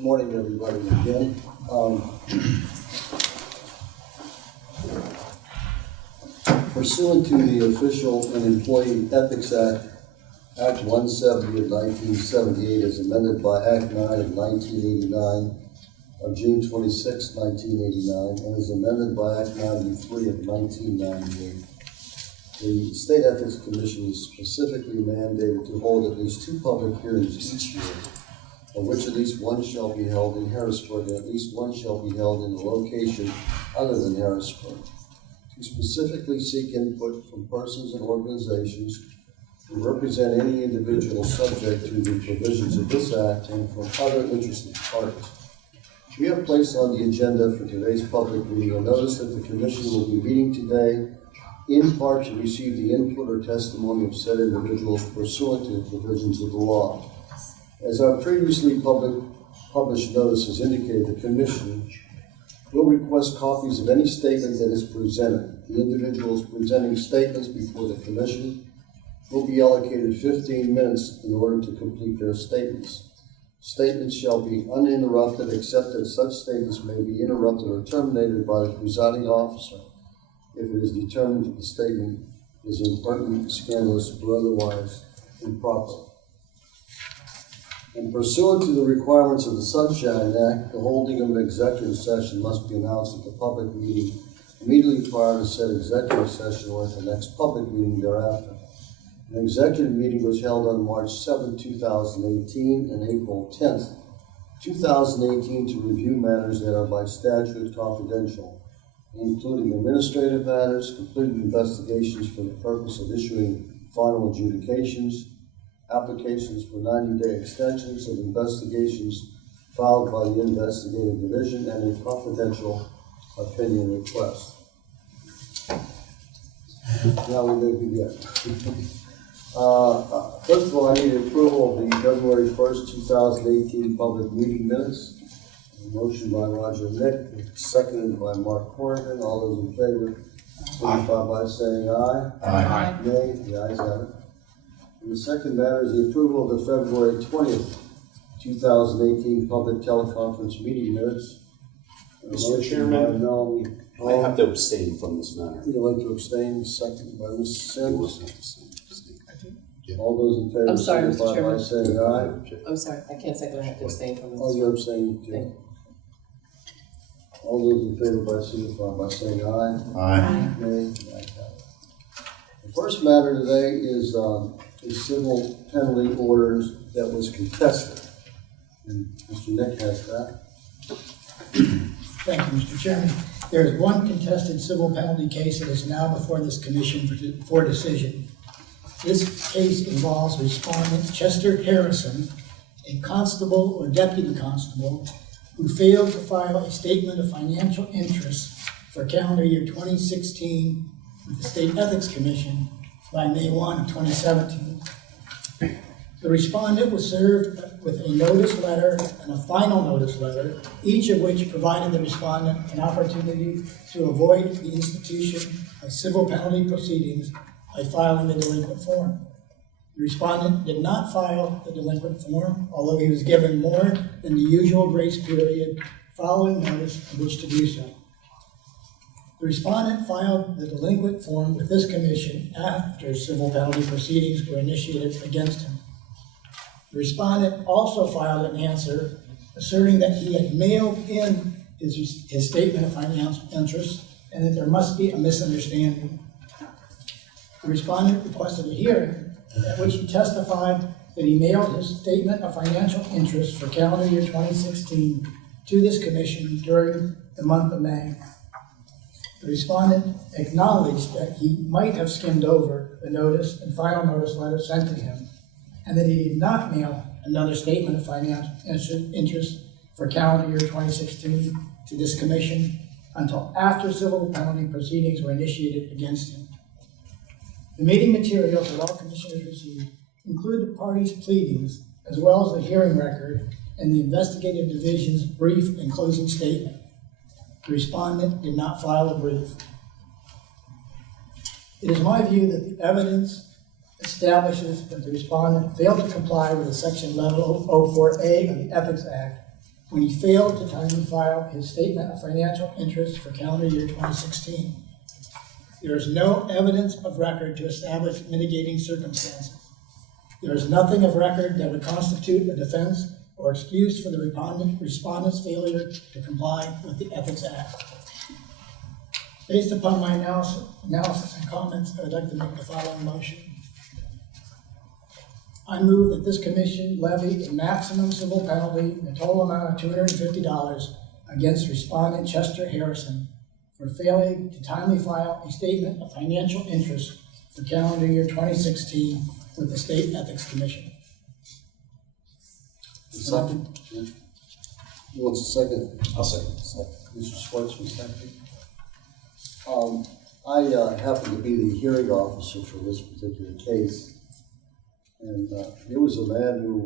Good morning, everybody, again. Pursuant to the Official and Employee Ethics Act, Act 170 of 1978, as amended by Act 9 of 1989 of June 26, 1989, and as amended by Act 93 of 1998. The State Ethics Commission is specifically mandated to hold at least 2 public hearings each year, of which at least one shall be held in Harrisburg and at least one shall be held in a location other than Harrisburg, to specifically seek input from persons and organizations who represent any individual subject to the provisions of this Act and from other interested parties. We have placed on the agenda for today's public meeting a notice that the Commission will be meeting today in part to receive the input or testimony of said individuals pursuant to the provisions of the law. As our previously published notice has indicated, the Commission will request copies of any statement that is presented. The individuals presenting statements before the Commission will be allocated 15 minutes in order to complete their statements. Statements shall be uninterrupted except that such statements may be interrupted or terminated by the presiding officer if it is determined that the statement is impertinent, scandalous, or otherwise improper. And pursuant to the requirements of the Sunshine Act, the holding of an executive session must be announced at the public meeting immediately prior to said executive session or at the next public meeting thereafter. An executive meeting was held on March 7, 2018 and April 10, 2018 to review matters that are by statute confidential, including administrative matters, completed investigations for the purpose of issuing final adjudications, applications for 90-day extensions of investigations filed by the investigative division, and a confidential opinion request. Now we may begin. First of all, I need approval of the February 1st, 2018 public meeting minutes. A motion by Roger Nick, seconded by Mark Corrigan. All those in favor, signify by saying aye. Aye. Nay. The ayes have it. And the second matter is the approval of the February 20th, 2018 public teleconference meeting minutes. Mr. Chairman, I have to abstain from this matter. Would you like to abstain? Second by Ms. Sims. All those in favor, I'm sorry, Mr. signify by Chairman. saying aye. I'm sorry, I can't second, I have to abstain from this. Oh, you're abstaining too. All those in favor by signify by saying aye. Aye. Nay. The ayes have it. The first matter today is a civil penalty orders that was contested. And Mr. Nick has that. Thank you, Mr. Chairman. There is one contested civil penalty case that is now before this commission for decision. This case involves respondent Chester Harrison, a constable or deputy constable, who failed to file a statement of financial interest for calendar year 2016 with the State Ethics Commission by May 1 of 2017. The respondent was served with a notice letter and a final notice letter, each of which provided the respondent an opportunity to avoid the institution of civil penalty proceedings by filing the delinquent form. The respondent did not file the delinquent form, although he was given more than the usual grace period following notice of which to do so. The respondent filed the delinquent form with this commission after civil penalty proceedings were initiated against him. The respondent also filed an answer asserting that he had mailed in his statement of financial interest and that there must be a misunderstanding. The respondent requested a hearing at which he testified that he mailed his statement of financial interest for calendar year 2016 to this commission during the month of May. The respondent acknowledged that he might have skimmed over the notice and final notice letter sent to him, and that he did not mail another statement of financial interest for calendar year 2016 to this commission until after civil penalty proceedings were initiated against him. The meeting materials that all commissioners received include the parties' pleadings, as well as the hearing record and the investigative division's brief and closing statement. The respondent did not file a brief. It is my view that the evidence establishes that the respondent failed to comply with the Section 1104A of the Ethics Act when he failed to timely file his statement of financial interest for calendar year 2016. There is no evidence of record to establish mitigating circumstances. There is nothing of record that would constitute a defense or excuse for the respondent's failure to comply with the Ethics Act. Based upon my analysis and comments, I would like to make the following motion. I move that this commission levy a maximum civil penalty in the total amount of $250 against respondent Chester Harrison for failing to timely file a statement of financial interest for calendar year 2016 with the State Ethics Commission. Second? Who wants a second? I'll second. Mr. Schwartz was second. I happen to be the hearing officer for this particular case. And there was a man who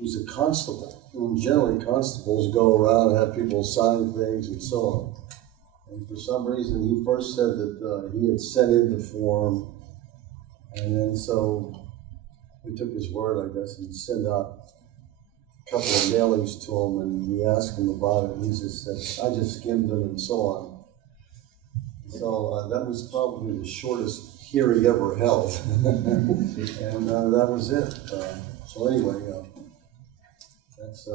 was a constable. And generally, constables go around and have people sign things and so on. And for some reason, he first said that he had sent in the form, and then so we took his word, I guess, and sent out a couple of mailings to him, and we asked him about it, and he just said, I just skimmed them and so on. So that was probably the shortest hearing ever held, and that was it. So anyway, that's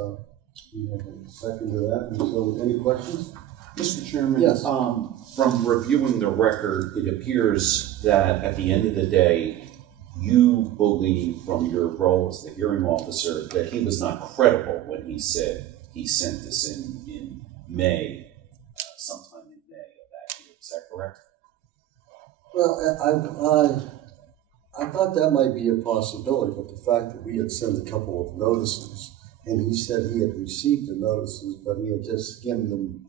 you have a second to that. And so, any questions? Mr. Chairman, Yes. From reviewing the record, it appears that at the end of the day, you believe from your role as the hearing officer that he was not credible when he said he sent this in May, sometime in May of that year. Is that correct? Well, I thought that might be a possibility, but the fact that we had sent a couple of notices, and he said he had received the notices, but he had just skimmed them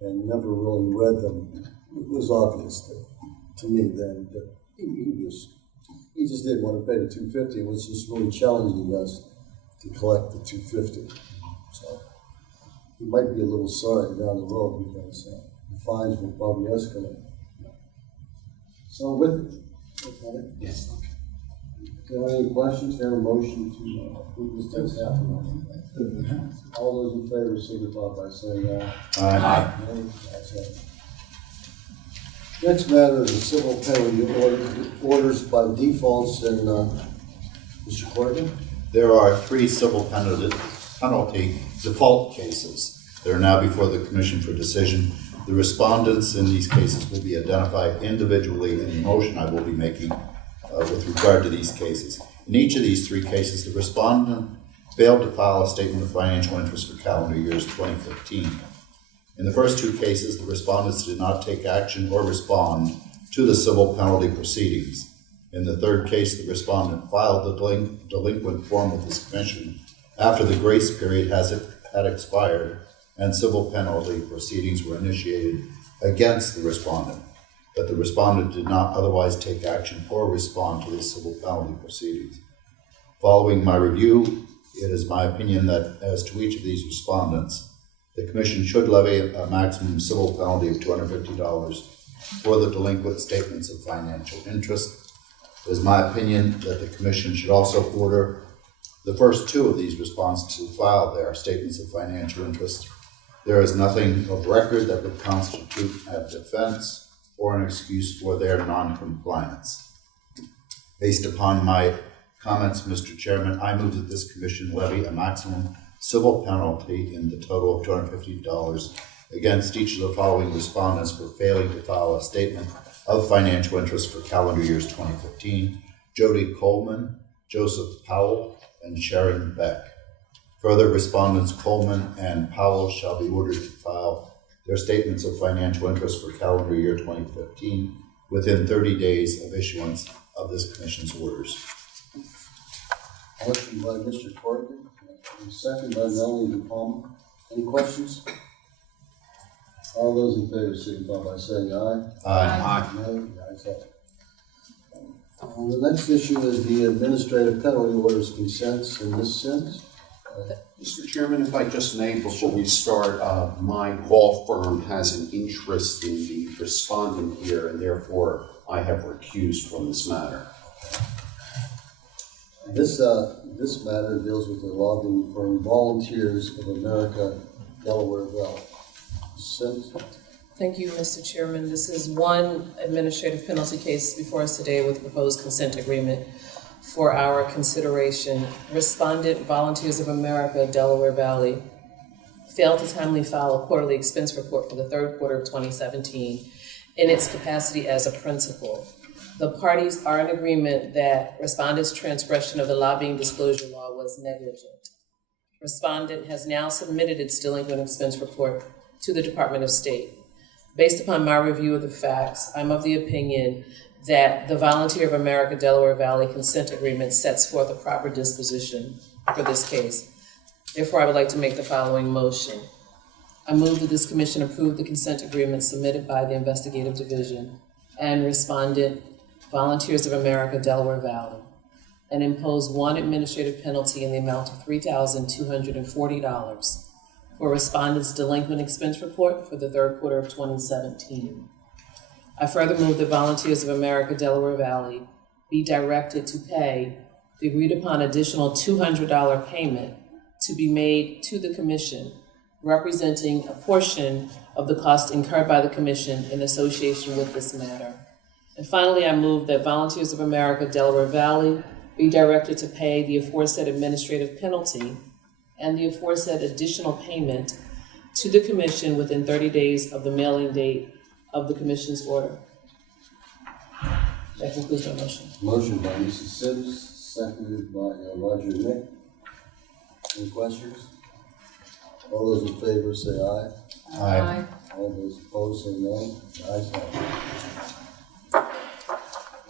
and never really read them, it was obvious to me then that he just didn't want to pay the $250, and was just really challenging us to collect the $250. So he might be a little sorry down the road because the fines will probably escalate. So with it? Yes. Do you have any questions? Do you have a motion to approve this text afterwards? All those in favor signify by saying aye. Aye. Ayes have it. Next matter is the civil penalty orders by defaults and Mr. Corrigan. There are 3 civil penalty default cases. They are now before the Commission for decision. The respondents in these cases will be identified individually in the motion I will be making with regard to these cases. In each of these 3 cases, the respondent failed to file a statement of financial interest for calendar years 2015. In the first 2 cases, the respondents did not take action or respond to the civil penalty proceedings. In the third case, the respondent filed the delinquent form with this commission after the grace period had expired and civil penalty proceedings were initiated against the respondent, but the respondent did not otherwise take action or respond to the civil penalty proceedings. Following my review, it is my opinion that as to each of these respondents, the Commission should levy a maximum civil penalty of $250 for the delinquent statements of financial interest. It is my opinion that the Commission should also order the first 2 of these respondents to file their statements of financial interest. There is nothing of record that would constitute a defense or an excuse for their non-compliance. Based upon my comments, Mr. Chairman, I move that this Commission levy a maximum civil penalty in the total of $250 against each of the following respondents for failing to file a statement of financial interest for calendar years 2015: Jody Coleman, Joseph Powell, and Sharon Beck. Further, respondents Coleman and Powell shall be ordered to file their statements of financial interest for calendar year 2015 within 30 days of issuance of this Commission's orders. Motion by Mr. Corrigan, second by Melanie DePalma. Any questions? All those in favor signify by saying aye. Aye. No, the ayes have it. The next issue is the administrative penalty orders consents in this sense. Mr. Chairman, if I just may, before we start, my law firm has an interest in the respondent here, and therefore I have recused from this matter. This matter deals with the lobbying firm Volunteers of America, Delaware Valley. Sims? Thank you, Mr. Chairman. This is one administrative penalty case before us today with proposed consent agreement for our consideration. Respondent, Volunteers of America, Delaware Valley, failed to timely file a quarterly expense report for the third quarter of 2017 in its capacity as a principal. The parties are in agreement that respondent's transgression of the lobbying disclosure law was negligent. Respondent has now submitted its delinquent expense report to the Department of State. Based upon my review of the facts, I'm of the opinion that the Volunteer of America Delaware Valley consent agreement sets forth a proper disposition for this case. Therefore, I would like to make the following motion. I move that this commission approve the consent agreement submitted by the Investigative Division and Respondent, Volunteers of America Delaware Valley, and impose one administrative penalty in the amount of $3,240 for Respondent's delinquent expense report for the third quarter of 2017. I further move that Volunteers of America Delaware Valley be directed to pay the agreed upon additional $200 payment to be made to the Commission, representing a portion of the cost incurred by the Commission in association with this matter. And finally, I move that Volunteers of America Delaware Valley be directed to pay the aforesaid administrative penalty and the aforesaid additional payment to the Commission within 30 days of the mailing date of the Commission's order. That concludes my motion. Motion by Mrs. Sims, seconded by Roger Nick. Any questions? All those in favor say aye. Aye. All those opposed say no. Ayes have it.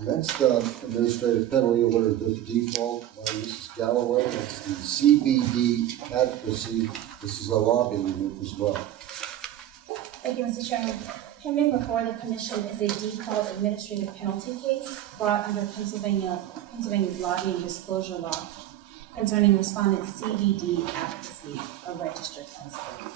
Next administrative penalty order of default by Mrs. Galloway. That's the CBD advocacy. This is a lobbying group as well. Thank you, Mr. Chairman. Pending before the Commission is a default administrative penalty case brought under Pennsylvania's lobbying disclosure law concerning respondent CBD advocacy, a registered principal.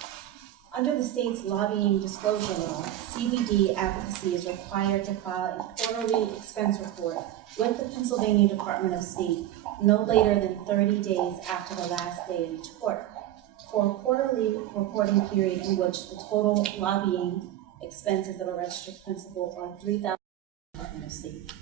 Under the state's lobbying disclosure law, CBD advocacy is required to file a quarterly expense report with the Pennsylvania Department of State no later than 30 days after the last day of each quarter, for a quarterly reporting period in which the total lobbying expenses of a registered principal are $3,000 Department of State.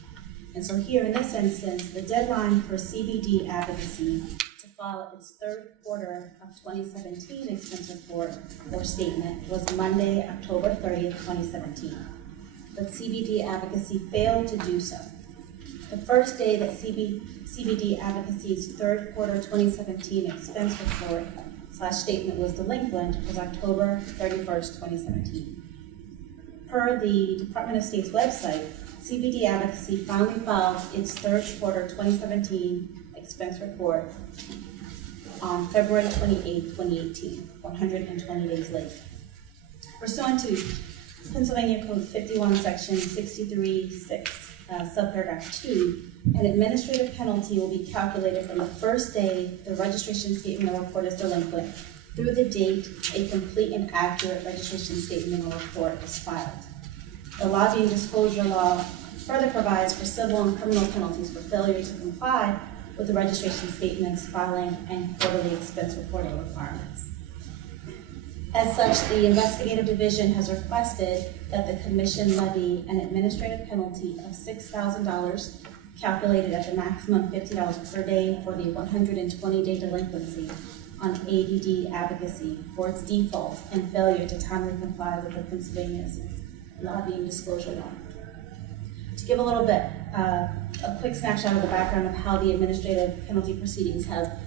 And so here in this instance, the deadline for CBD advocacy to file its third quarter of 2017 expense report or statement was Monday, October 30th, 2017. But CBD advocacy failed to do so. The first day that CBD advocacy's third quarter 2017 expense report / statement was delinquent was October 31st, 2017. Per the Department of State's website, CBD advocacy finally filed its third quarter 2017 expense report on February 28, 2018, 120 days late. Pursuant to Pennsylvania Code 51, Section 63(6), subparagraph 2, an administrative penalty will be calculated from the first day the registration statement or report is delinquent through the date a complete and accurate registration statement or report is filed. The lobbying disclosure law further provides for civil and criminal penalties for failure to comply with the registration statements, filing, and quarterly expense reporting requirements. As such, the Investigative Division has requested that the Commission levy an administrative penalty of $6,000, calculated at the maximum $50 per day for the 120-day delinquency on ADD advocacy for its default and failure to timely comply with the Pennsylvania's lobbying disclosure law. To give a little bit, a quick snapshot of the background of how the administrative penalty proceedings have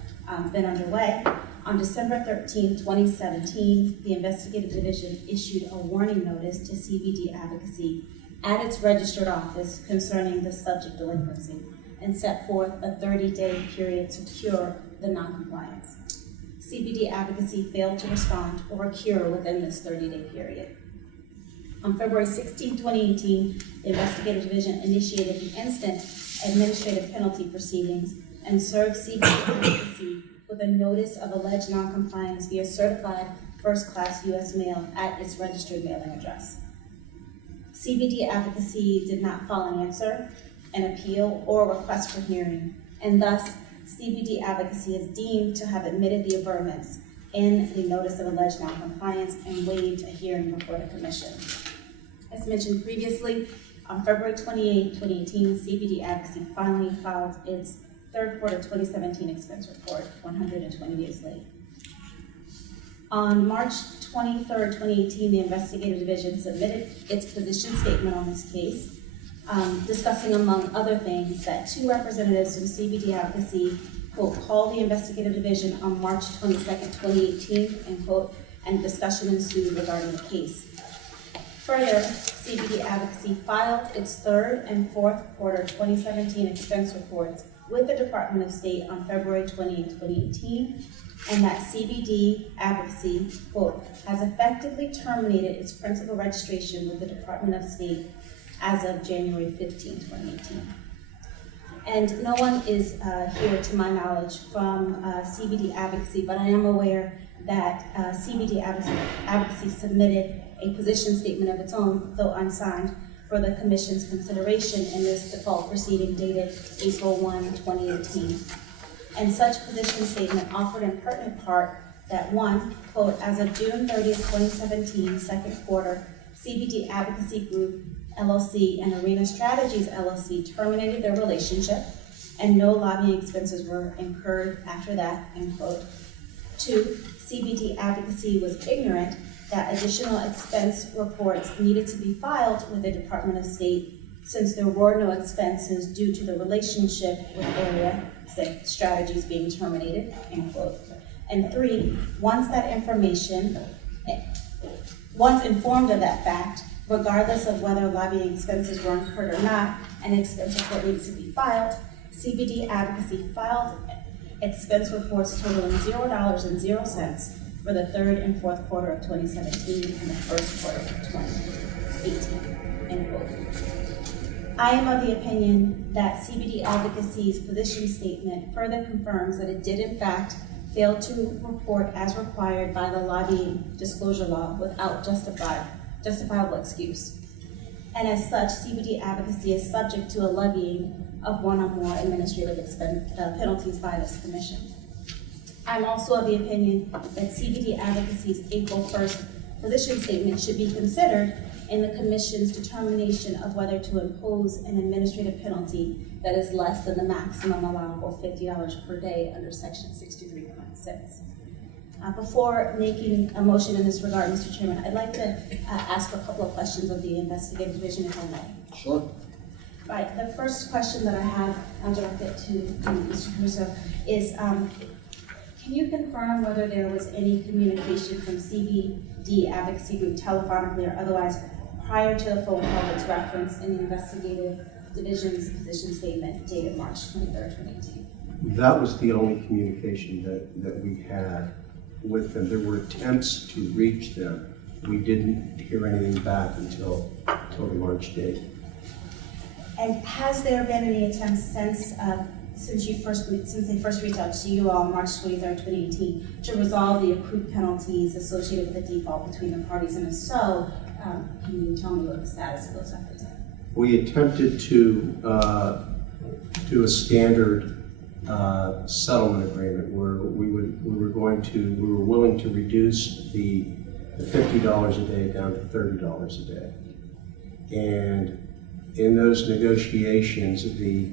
been underway. On December 13, 2017, the Investigative Division issued a warning notice to CBD advocacy at its registered office concerning the subject delinquency and set forth a 30-day period to cure the noncompliance. CBD advocacy failed to respond or cure within this 30-day period. On February 16, 2018, the Investigative Division initiated the instant administrative penalty proceedings and served CBD advocacy with a notice of alleged noncompliance via certified first-class U.S. mail at its registered mailing address. CBD advocacy did not file an answer, an appeal, or a request for hearing, and thus CBD Advocacy is deemed to have admitted the averments in the notice of alleged noncompliance and waived a hearing before the commission. As mentioned previously, on February 28, 2018, CBD Advocacy finally filed its third quarter 2017 expense report, 120 days late. On March 23rd, 2018, the investigative division submitted its position statement on this case, discussing, among other things, that two representatives from CBD Advocacy, quote, called the investigative division on March 22nd, 2018, end quote, and discussion ensued regarding the case. Further, CBD Advocacy filed its third and fourth quarter 2017 expense reports with the Department of State on February 20, 2018, and that CBD Advocacy, quote, has effectively terminated its principal registration with the Department of State as of January 15, 2018. And no one is here, to my knowledge, from CBD Advocacy, but I am aware that CBD Advocacy submitted a position statement of its own, though unsigned, for the Commission's consideration in this default proceeding dated April 1, 2018. And such position statement offered in pertinent part that one, quote, as of June 30th, 2017, second quarter, CBD Advocacy Group, LLC, and Arena Strategies, LLC terminated their relationship, and no lobbying expenses were incurred after that, end quote. Two, CBD Advocacy was ignorant that additional expense reports needed to be filed with the Department of State since there were no expenses due to the relationship with Area Strategies being terminated, end quote. And three, once informed of that fact, regardless of whether lobbying expenses were incurred or not, an expense report needed to be filed, CBD Advocacy filed expense reports totaling $0.00 for the third and fourth quarter of 2017 and the first quarter of 2018, end quote. I am of the opinion that CBD Advocacy's position statement further confirms that it did in fact fail to report as required by the lobbying disclosure law without justifiable excuse. And as such, CBD Advocacy is subject to a levying of one or more administrative penalties by this commission. I'm also of the opinion that CBD Advocacy's April 1st position statement should be considered in the commission's determination of whether to impose an administrative penalty that is less than the maximum allowable $50 per day under section 63.6. Before making a motion in this regard, Mr. Chairman, I'd like to ask a couple of questions of the investigative division, if I may. Sure. Right, the first question that I have, I'll direct it to Mr. Caruso, is can you confirm whether there was any communication from CBD Advocacy Group telephonically or otherwise prior to the phone call that's referenced in the investigative division's position statement dated March 23rd, 2018? That was the only communication that we had with them. There were attempts to reach them. We didn't hear anything back until the March date. And has there been any attempts since they first reached out to you on March 23rd, 2018 to resolve the accrued penalties associated with the default between the parties? And if so, can you tell me what the status of those efforts are? We attempted to do a standard settlement agreement where we were willing to reduce the $50 a day down to $30 a day. And in those negotiations, the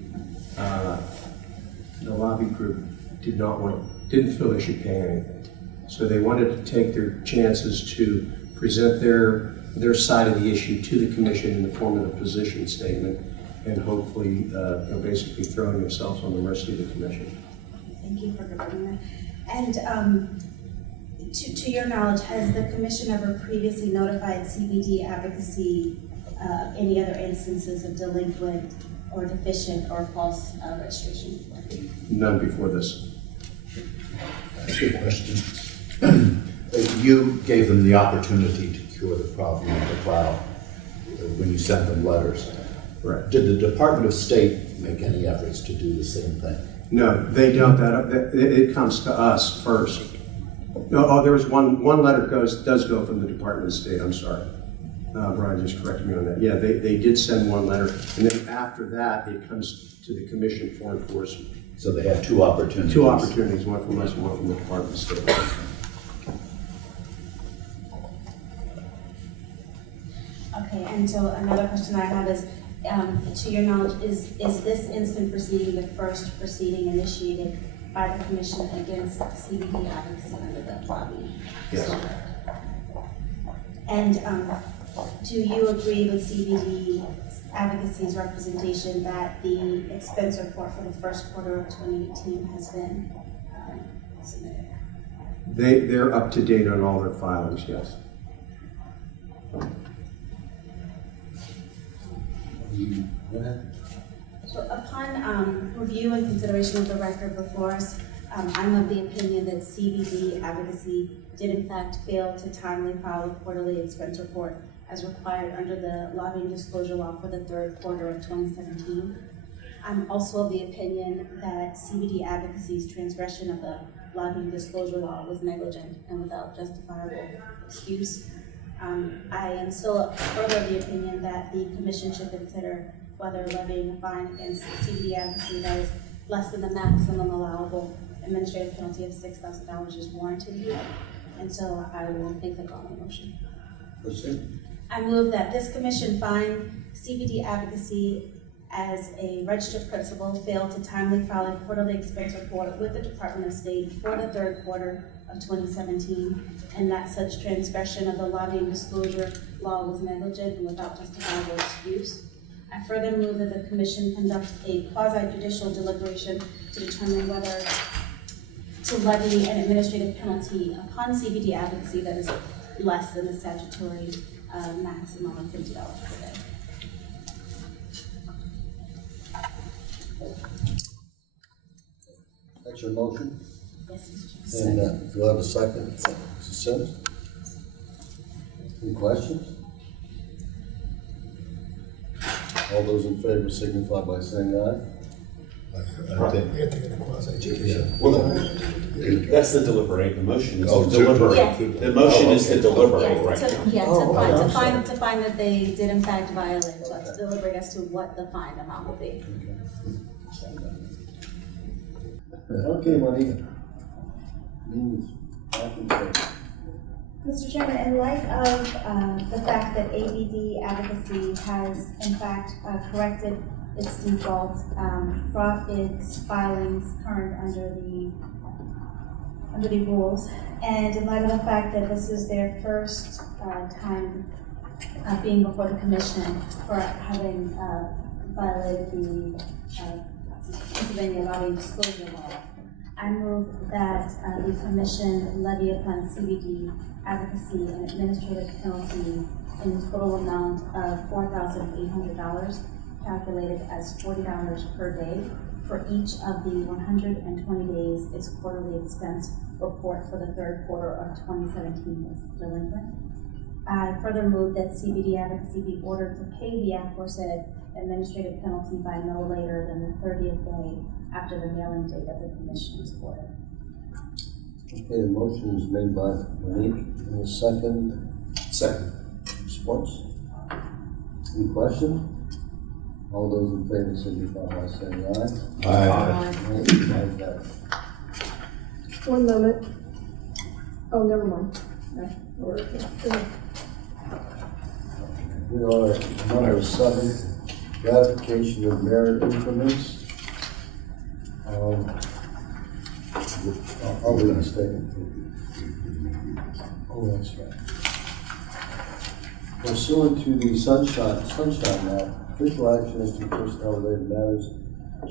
lobby group didn't feel they should pay anything. So they wanted to take their chances to present their side of the issue to the commission in the form of a position statement, and hopefully basically throwing themselves on the mercy of the commission. Thank you for confirming that. And to your knowledge, has the commission ever previously notified CBD Advocacy of any other instances of delinquent or deficient or false registration? None before this. That's a good question. You gave them the opportunity to cure the problem of the file when you sent them letters. Right. Did the Department of State make any efforts to do the same thing? No, they don't. It comes to us first. No, there was one letter does go from the Department of State. I'm sorry. Brian just corrected me on that. Yeah, they did send one letter, and then after that, it comes to the Commission for Enforcement. So they had two opportunities. Two opportunities, one from us, one from the Department of State. Okay, and so another question I have is, to your knowledge, is this instant proceeding the first proceeding initiated by the commission against CBD advocacy under the lobby? Yes. And do you agree with CBD advocacy's representation that the expense report for the first quarter of 2018 has been submitted? They're up to date on all their filings, yes. Go ahead. So upon review and consideration of the record before us, I'm of the opinion that CBD advocacy did in fact fail to timely file a quarterly expense report as required under the lobbying disclosure law for the third quarter of 2017. I'm also of the opinion that CBD advocacy's transgression of the lobbying disclosure law was negligent and without justifiable excuse. I am still further of the opinion that the commission should consider whether levying a fine against CBD advocacy that is less than the maximum allowable administrative penalty of $6,000 is warranted here. And so I will make the following motion. Proceed. I move that this commission find CBD advocacy as a registered principal failed to timely file a quarterly expense report with the Department of State for the third quarter of 2017, and that such transgression of the lobbying disclosure law was negligent and without justifiable excuse. I further move that the commission conduct a quasi-judicial deliberation to determine whether to levy an administrative penalty upon CBD advocacy that is less than the statutory maximum of $50 per day. That's your motion? Yes, Mr. Chairman. And do you have a second? Mr. Sims? Any questions? All those in favor signify by saying aye. I think- We have to get a quasi-judicial. Well, that's the deliberate, the motion is Oh, to deliberate. Yes. The motion is to deliberate, Yes, right? to find that they did in fact violate, but to deliberate as to what the fine amount will be. Okay, Monique. Back in favor. Mr. Chairman, in light of the fact that ABD advocacy has in fact corrected its default, brought its filings current under the rules, and in light of the fact that this is their first time being before the commission for having violated the Pennsylvania lobbying disclosure law, I move that the commission levy upon CBD advocacy an administrative penalty in the total amount of $4,800, calculated as $40 per day for each of the 120 days its quarterly expense report for the third quarter of 2017 is delinquent. I further move that CBD advocacy be ordered to pay the aforesaid administrative penalty by no later than the 30th day after the mailing date of the commission's order. Okay, the motion is made by Monique, and a second, Second. Sports. Any questions? All those in favor signify by saying aye. Aye. Ayes have it. 1 moment. Oh, never mind. No, we're okay. We are at number 7, ratification of merit increments. I'll read the statement. Oh, that's right. Pursuant to the Sunshine Act, official action as to personnel-related matters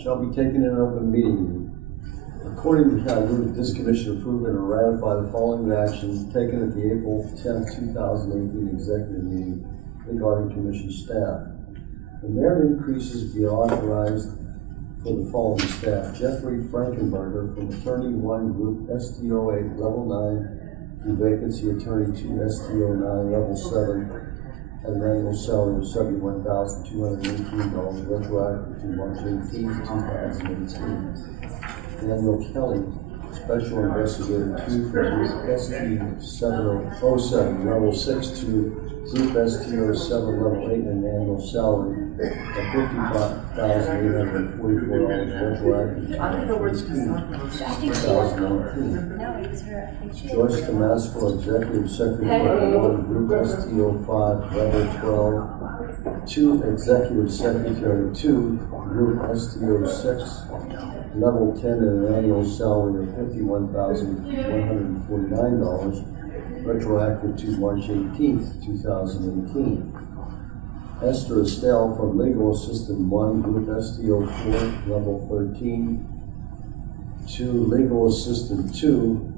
shall be taken in an open meeting. Accordingly, I move that this commission approve and ratify the following actions taken at the April 10, 2018 executive meeting regarding commission staff. The merit increases be authorized for the following staff: Jeffrey Frankenberger from Attorney 1 Group STO 8 Level 9 to vacancy Attorney 2 STO 9 Level 7 at an annual salary of $71,218 retroactive to March 18, 2018. Daniel Kelly, Special Investigator 2 for Group ST 707 Level 6 to Group STO 7 Level 8 at an annual salary of $1,844 retroactive to I think she was. 2019. No, it was her. I think she Joyce was. Damasco, Executive Secretary 1, Group STO 5, Level 12, 2, Executive Secretary 2, Group STO 6, Level 10, and an annual salary of $51,149, retroactive to March 18th, 2018. Esther Estelle from Legal Assistant 1, Group STO 4, Level 13, to Legal Assistant 2,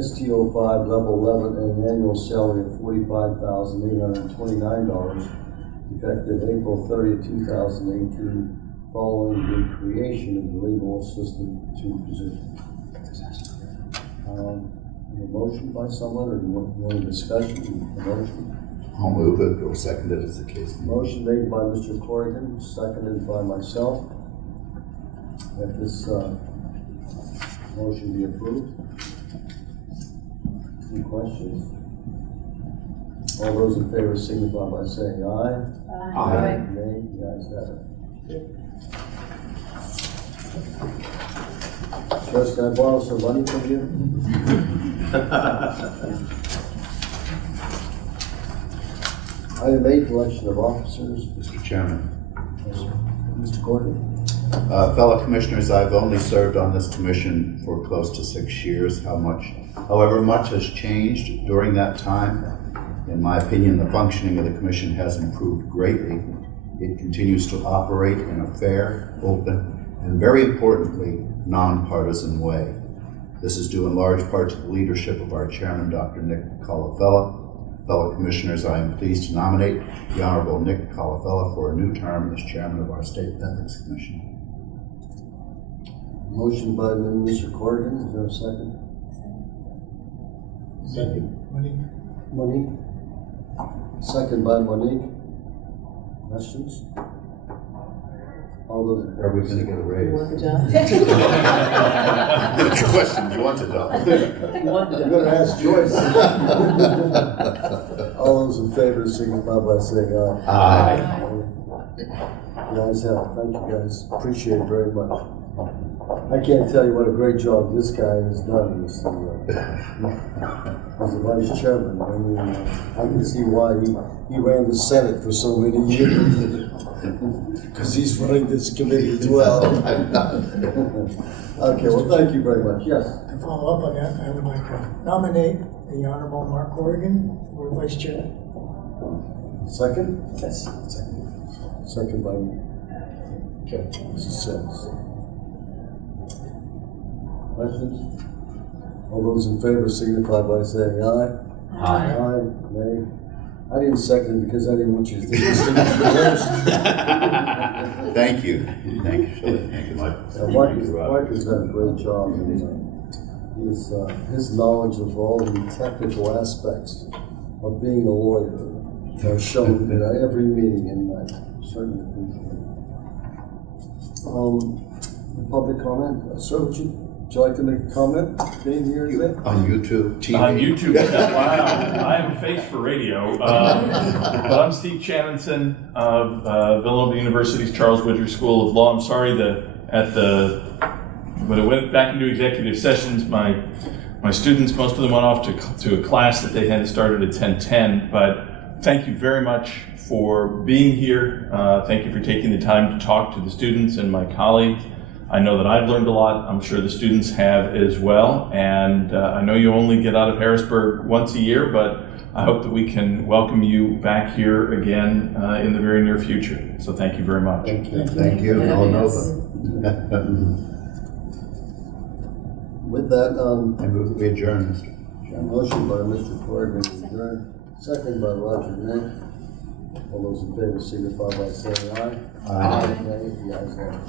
STO 5, Level 11, and an annual salary of $45,829, effective April 30th, 2018, following the creation of the Legal Assistant 2 position. A motion by someone, or do you want a discussion? A motion? I'll move it or second it as the case may be. Motion made by Mr. Corrigan, seconded by myself, that this motion be approved. Any questions? All those in favor signify by saying aye. Aye. Nay, the ayes have it. Judge, can I borrow some money from you? Item 8, election of officers. Mr. Chairman. Mr. Corrigan. Fellow commissioners, I've only served on this commission for close to 6 years. However, much has changed during that time. In my opinion, the functioning of the commission has improved greatly. It continues to operate in a fair, open, and very importantly, nonpartisan way. This is due in large part to the leadership of our chairman, Dr. Nick Colafella. Fellow commissioners, I am pleased to nominate the Honorable Nick Colafella for a new term as chairman of our State Ethics Commission. Motion by Mr. Corrigan, is there a second? Second. Monique? Second by Monique. Questions? All those in Are we favor? going to get a raise? You want the job? That's the question. Do you want the job? I'm gonna ask Joyce. All those in favor signify by saying aye. Aye. The ayes have it. Thank you guys. Appreciate it very much. I can't tell you what a great job this guy has done as the vice chairman. I mean, I can see why he ran the Senate for so many years. Because he's running this committee as well. Okay, well, thank you very much. Yes. To follow up on that, I would like to nominate the Honorable Mark Corrigan for Vice Chair. Second? Yes. Second by Mrs. Sims. Questions? All those in favor signify by saying aye. Aye. Aye, nay. I didn't second it because I didn't want you to think this thing was the worst. Thank you. Thank you, Shelley. Thank you, Mike. Mark has done a great job, and his knowledge of all the technical aspects of being a lawyer are shown at every meeting, and I certainly appreciate it. Public comment. Sir, would you like to make a comment? Being here today? On YouTube, TV. On YouTube, wow, I have a face for radio. But I'm Steve Channinson of Villanova University's Charles Widger School of Law. I'm sorry that when it went back into executive sessions, my students, most of them went off to a class that they had started at 10:10. But thank you very much for being here. Thank you for taking the time to talk to the students and my colleagues. I know that I've learned a lot. I'm sure the students have as well. And I know you only get out of Harrisburg once a year, but I hope that we can welcome you back here again in the very near future. So thank you very much. Thank you. Thank you, Villanova. With that, I move that we adjourn, Mr. Chairman. motion by Mr. Corrigan to adjourn, second by Roger Nick. All those in favor signify by saying aye. Aye. Nay, the ayes have it.